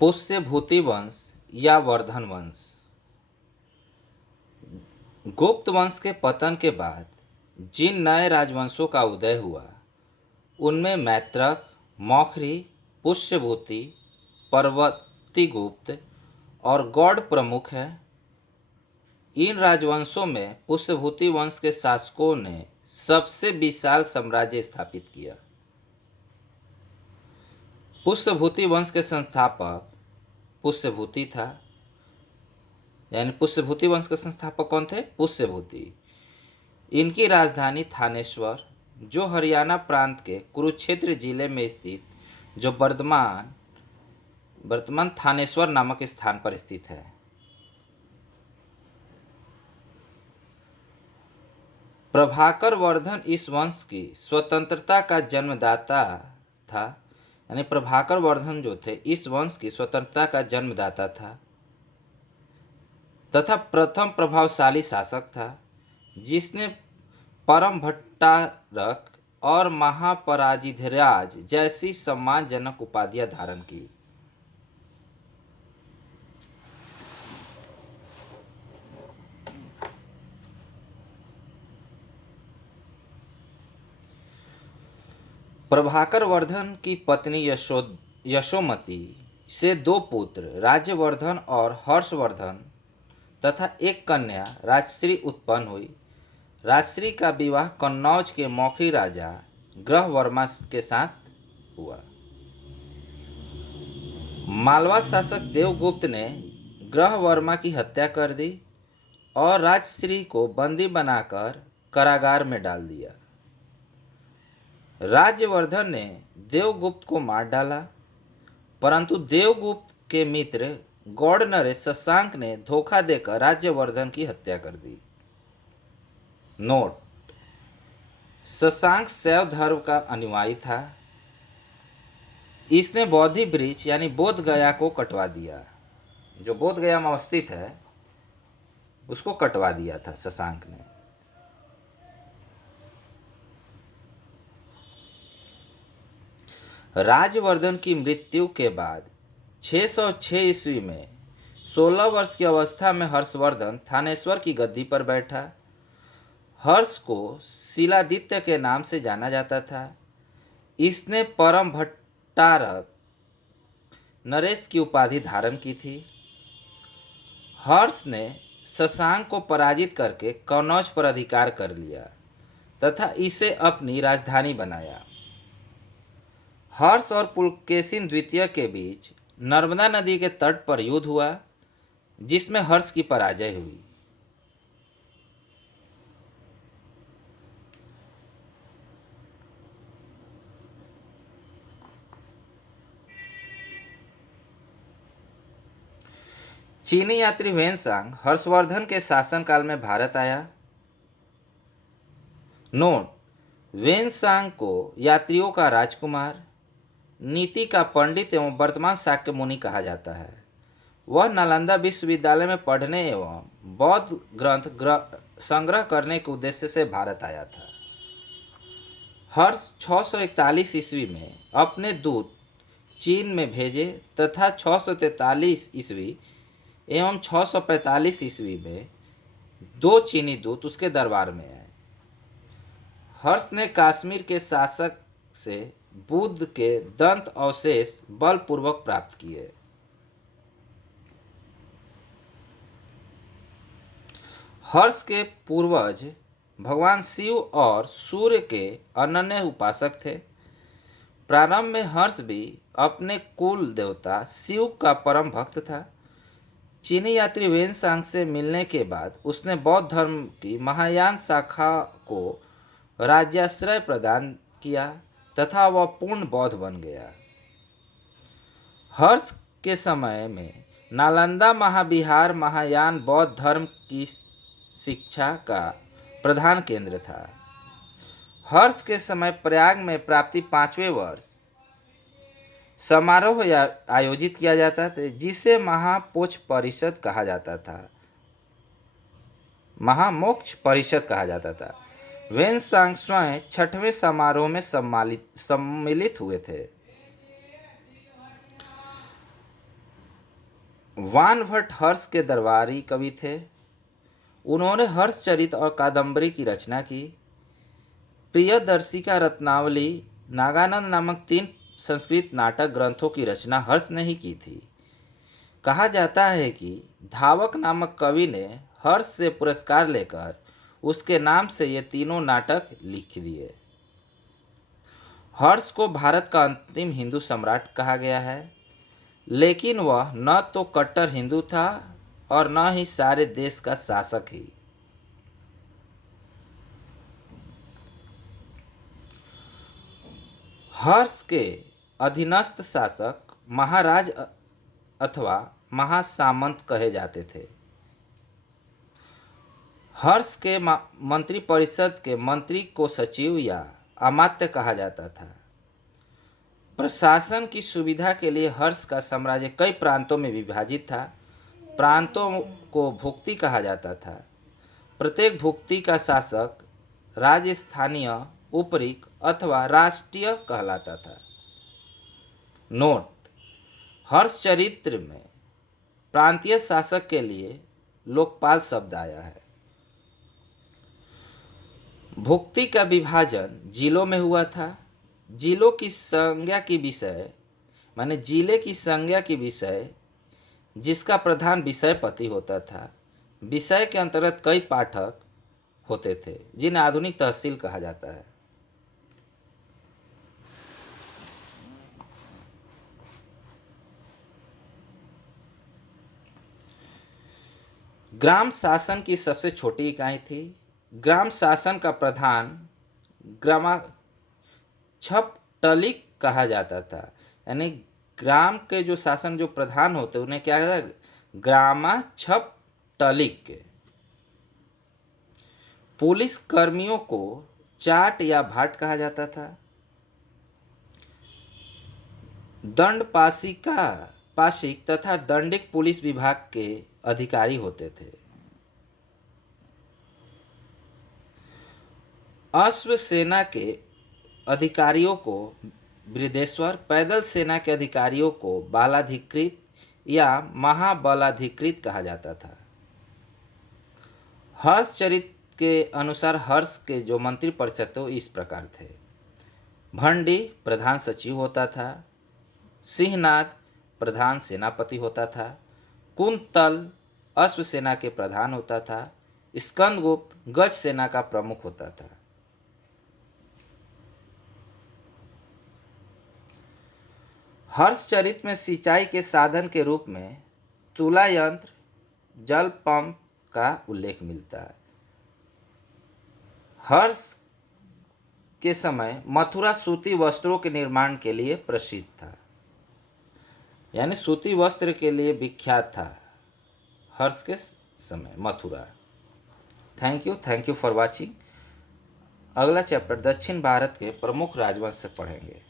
पुष्यभूति वंश या वर्धन वंश। गुप्त वंश के पतन के बाद जिन नए राजवंशों का उदय हुआ उनमें मैत्रक, मौखरी, पुष्यभूति, परवर्तीगुप्त और गौड़ प्रमुख हैं। इन राजवंशों में पुष्यभूति वंश के शासकों ने सबसे विशाल साम्राज्य स्थापित किया। पुष्यभूति वंश के संस्थापक पुष्यभूति था, यानी पुष्यभूति वंश के संस्थापक कौन थे? पुष्यभूति। इनकी राजधानी थानेश्वर, जो हरियाणा प्रांत के कुरुक्षेत्र जिले में स्थित, जो वर्तमान थानेश्वर नामक स्थान पर स्थित है। प्रभाकर वर्धन इस वंश की स्वतंत्रता का जन्मदाता था, यानी प्रभाकर वर्धन जो थे इस वंश की स्वतंत्रता का जन्मदाता था तथा प्रथम प्रभावशाली शासक था, जिसने परम भट्टारक और महापराजिधराज जैसी सम्मानजनक उपाधियां धारण की। प्रभाकर वर्धन की पत्नी यशोमती से 2 पुत्र राज्यवर्धन और हर्षवर्धन तथा एक कन्या राजश्री उत्पन्न हुई। राजश्री का विवाह कन्नौज के मौखरी राजा ग्रहवर्मा के साथ हुआ। मालवा शासक देवगुप्त ने ग्रहवर्मा की हत्या कर दी और राजश्री को बंदी बनाकर कारागार में डाल दिया। राज्यवर्धन ने देवगुप्त को मार डाला, परंतु देवगुप्त के मित्र गौड़ नरेश शशांक ने धोखा देकर राज्यवर्धन की हत्या कर दी। नोट: शशांक शैव धर्म का अनुयायी था। इसने बोधि वृक्ष यानी बोध गया को कटवा दिया, जो बोध गया में अवस्थित है उसको कटवा दिया था शशांक ने। राज्यवर्धन की मृत्यु के बाद 606 ईस्वी में 16 वर्ष की अवस्था में हर्षवर्धन थानेश्वर की गद्दी पर बैठा। हर्ष को शिलादित्य के नाम से जाना जाता था। इसने परम भट्टारक नरेश की उपाधि धारण की थी। हर्ष ने शशांक को पराजित करके कन्नौज पर अधिकार कर लिया तथा इसे अपनी राजधानी बनाया। हर्ष और पुलकेशिन द्वितीय के बीच नर्मदा नदी के तट पर युद्ध हुआ, जिसमें हर्ष की पराजय हुई। चीनी यात्री वेनसांग हर्षवर्धन के शासनकाल में भारत आया। नोट: वेनसांग को यात्रियों का राजकुमार, नीति का पंडित एवं वर्तमान शाक्य मुनि कहा जाता है। वह नालंदा विश्वविद्यालय में पढ़ने एवं बौद्ध ग्रंथ संग्रह करने के उद्देश्य से भारत आया था। हर्ष 641 ईस्वी में अपने दूत चीन में भेजे तथा 643 ईस्वी एवं 645 ईस्वी में 2 चीनी दूत उसके दरबार में आए। हर्ष ने कश्मीर के शासक से बुद्ध के दंत अवशेष बलपूर्वक प्राप्त किए। हर्ष के पूर्वज भगवान शिव और सूर्य के अनन्य उपासक थे। प्रारंभ में हर्ष भी अपने कुल देवता शिव का परम भक्त था। चीनी यात्री वेनसांग से मिलने के बाद उसने बौद्ध धर्म की महायान शाखा को राज्याश्रय प्रदान किया तथा वह पूर्ण बौद्ध बन गया। हर्ष के समय में नालंदा महाविहार महायान बौद्ध धर्म की शिक्षा का प्रधान केंद्र था। हर्ष के समय प्रयाग में प्राप्ति 5वें वर्ष समारोह आयोजित किया जाता था, जिसे महामोक्ष परिषद कहा जाता था। वेनसांग स्वयं 6वें समारोह में सम्मिलित हुए थे। वानभट्ट हर्ष के दरबारी कवि थे। उन्होंने हर्षचरित और कादंबरी की रचना की। प्रियदर्शिका रत्नावली नागानंद नामक 3 संस्कृत नाटक ग्रंथों की रचना हर्ष ने ही की थी। कहा जाता है कि धावक नामक कवि ने हर्ष से पुरस्कार लेकर उसके नाम से ये तीनों नाटक लिख दिए। हर्ष को भारत का अंतिम हिंदू सम्राट कहा गया है, लेकिन वह न तो कट्टर हिंदू था और न ही सारे देश का शासक ही। हर्ष के अधीनस्थ शासक महाराज अथवा महासामंत कहे जाते थे। हर्ष के मंत्रिपरिषद के मंत्री को सचिव या अमात्य कहा जाता था। प्रशासन की सुविधा के लिए हर्ष का साम्राज्य कई प्रांतों में विभाजित था। प्रांतों को भुक्ति कहा जाता था। प्रत्येक भुक्ति का शासक राजस्थानीय, उपरिक अथवा राष्ट्रीय कहलाता था। नोट: हर्ष चरित्र में प्रांतीय शासक के लिए लोकपाल शब्द आया है। भुक्ति का विभाजन जिलों में हुआ था। जिलों की संज्ञा की विषय माने जिले की संज्ञा की विषय जिसका प्रधान विषयपति होता था। विषय के अंतर्गत कई पाठक होते थे जिन्हें आधुनिक तहसील कहा जाता है। ग्राम शासन की सबसे छोटी इकाई थी। ग्राम शासन का प्रधान ग्रामाछपटलिक कहा जाता था। यानी ग्राम के जो शासन जो प्रधान होते उन्हें क्या कहता है? ग्रामाछपटलिक। पुलिस कर्मियों को चाट या भाट कहा जाता था। दंड पाशिक तथा दंडिक पुलिस विभाग के अधिकारी होते थे। अश्व सेना के अधिकारियों को बृहदेश्वर, पैदल सेना के अधिकारियों को बालाधिकृत या महाबलाधिकृत कहा जाता था। हर्षचरित के अनुसार हर्ष के जो मंत्रिपरिषद थे इस प्रकार थे। भंडी प्रधान सचिव होता था। सिंहनाद प्रधान सेनापति होता था। कुंतल अश्व सेना के प्रधान होता था। स्कंदगुप्त गज सेना का प्रमुख होता था। हर्षचरित में सिंचाई के साधन के रूप में तुला यंत्र, जल पंप का उल्लेख मिलता है। हर्ष के समय मथुरा सूती वस्त्रों के निर्माण के लिए प्रसिद्ध था। यानी सूती वस्त्र के लिए विख्यात था हर्ष के समय Mathura. Thank you for watching. अगला चैप्टर दक्षिण भारत के प्रमुख राजवंश से पढ़ेंगे।